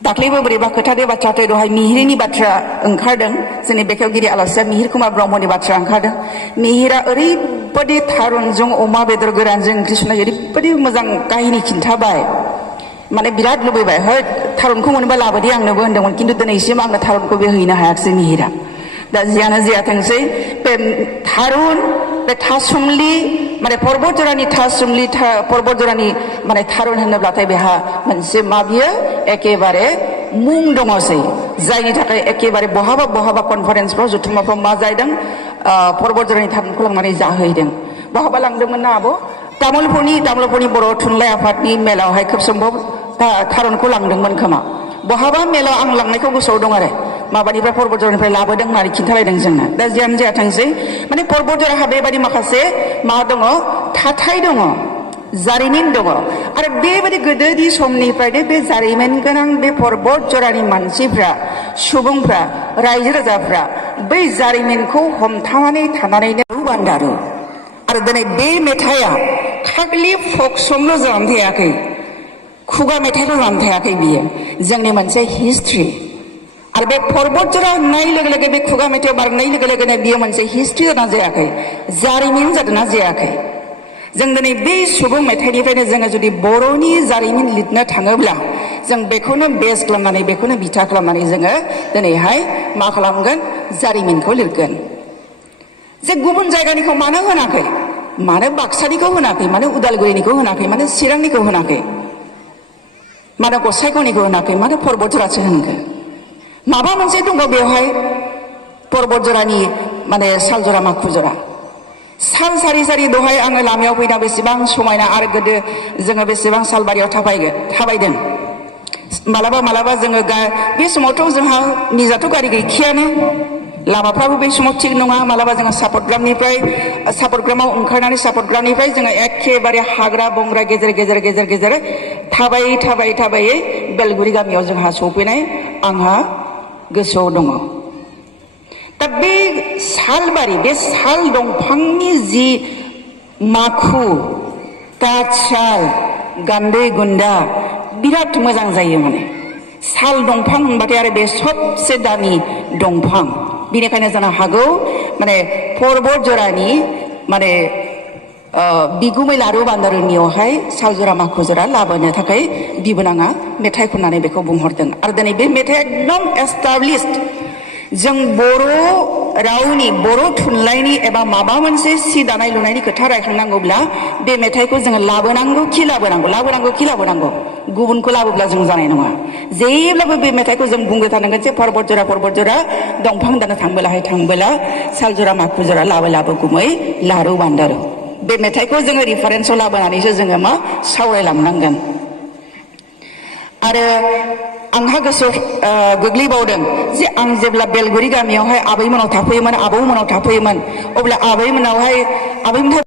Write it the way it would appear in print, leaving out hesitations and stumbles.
दाख्लैबो बोरैबा खोथादो बाथ्राथो दहाय मिहिरनि बाथ्रा ओंखारदों जोंनि बेखेवगिरि आलासिया मिहिर कुमार ब्रह्मनि बाथ्रा ओंखारदों। मिहिरा ओरैबायदि थारुनजों अमा बेदर गोरानजों ओंख्रि संनाय ओरैबायदि मोजां काहिनि खिन्थाबाय, माने बिराद लुबैबाय है थारुनखौ मोनोबा लाबोदे आंनोबो होनदोंमोन, खिन्थु दिनैसिम आंनो थारुनखौ बे हैनो हायाखिसै मिहिरा। दा जियानो जायाथोंसै बे थारुन, बे थासुमलि माने पर्बत जरानि थासुमलि पर्बत जरानि माने थारुन होनोब्लाथाय बेहा मोनसे मा बियो एकेबारे मुं दङसै, जायनि थाखाय एकेबारे बहाबा बहाबा कनफारेन्सफ्राव जथुम्माफ्राव मा जादों पर्बत जरानि थारुनखौ लांनानै जाहैदों। बहाबा लांदोंमोन ना आब' तामुलपुरनि बर' थुनलाइ आफादनि मेलावहाय खोब सम्भब थारुनखौ लांदोंमोन खोमा। बहाबा मेलाव आं लांनायखौ गोसोआव दं आरो माबानिफ्राय पर्बत जरानिफ्राय लाबोदों होननानै खिन्थालायदों जोंनो। दा जियानो जायाथोंसै माने पर्बत जराहा बेबायदि माखासे मा दङ थाथाय दङ, जारिमिन दङ। आरो बेबायदि गोदोनि समनिफ्रायनो बे जारिमिन गोनां बे पर्बत जरानि मानसिफ्रा, सुबुंफ्रा, रायजो राजाफ्रा बै जारिमिनखौ हमथानानै थानानैनो बान्दारो। आरो दिनै बे मेथाइआ खालि फक संल' जानानै थायाखै, खुगा मेथाइल' जानानै थायाखै, बियो जोंनि मोनसे हिस्ट्रि। आरो बे पर्बत जरा होननाय लोगो लोगो बे खुगा मेथाइआव बारनाय लोगो लोगोनो बियो मोनसे हिस्ट्रि जादोंना जायाखै, जारिमिन जादोंना जायाखै। जों दिनै बे सुबुं मेथाइनिफ्रायनो जोङो जुदि बर'नि जारिमिन लिरनो थाङोब्ला जों बेखौनो बेस खालामनानै, बेखौनो बिथा खालामनानै जोङो दिनैहाय मा खालामगोन, जारिमिनखौ लिरगोन। जे गुबुन जायगानिखौ मानो होनाखै, मानो बाक्सानिखौ होनाखै, मानो उदालगुरिनिखौ होनाखै, मानो चिरांनिखौ होनाखै, मानो गसाइगावनिखौ होनाखै, मानो पर्बत जरासो होनखो? माबा मोनसे दङ बेवहाय। पर्बत जरानि माने साल जरा माखु जरा साल सारि सारि दहाय आङो लामायाव फैना बेसेबां समायना, आरो गोदो जोङो बेसेबां सालबारियाव थाबायदों। मालाबा मालाबा जोङो बे समावथ' जोंहा निजाथ' गारि गैखायानो, लामाफ्राबो बे समाव थिग नङा। मालाबा जोङो सापटग्रामाव ओंखारनानै सापटग्रामनिफ्राय जोङो एखेबारे हाग्रा बंग्रा गेजेर गेजेर थाबायै बेलगुरि गामियाव जोंहा सफैनाय आंहा गोसोआव दङ। दा बे सालबारि, बे साल दंफांनि जि माखु, तातसाल, गान्दै गुन्दा बिराद मोजां जायो। माने साल दंफां होनबाथाय आरो बे सबसे दामि दंफां। बिनिखायनो जानो हागौ माने पर्बत जरानि माने बिगुमै लारु बान्दारुनियावहाय साल जरा माखु जरा लाबोनो थाखाय बिबोनाङा मेथाइ खननानै बेखौ बुंहरदों। आरो दिनै बे मेथाइआ एकदम एस्टाब्लिश्ड। जों बर' रावनि, बर' थुनलाइनि एबा माबा मोनसे सि दानाय लुनायनि खोथा रायखांनांगौब्ला बे मेथाइखौ जोङो लाबोनांगौ। गुबुनखौ लाबोब्ला जों जानाय नङा। जेब्लाबो बे मेथाइखौ जों बुंबाय थानांगोन जे पर्बत जरा दंफां दानो थांबोला साल जरा माखु जरा लाबो गुमै लारु बान्दारु। बे मेथाइखौ जोङो रिफारेन्सआव लाबोनानैसो जोङो मा सावरायलांनांगोन। आरो आंहा गोसोआव गोग्लैबावदों जे आं जेब्ला बेलगुरि गामियावहाय आबैमोनाव थाफैयोमोन, अब्ला आबैमोनहा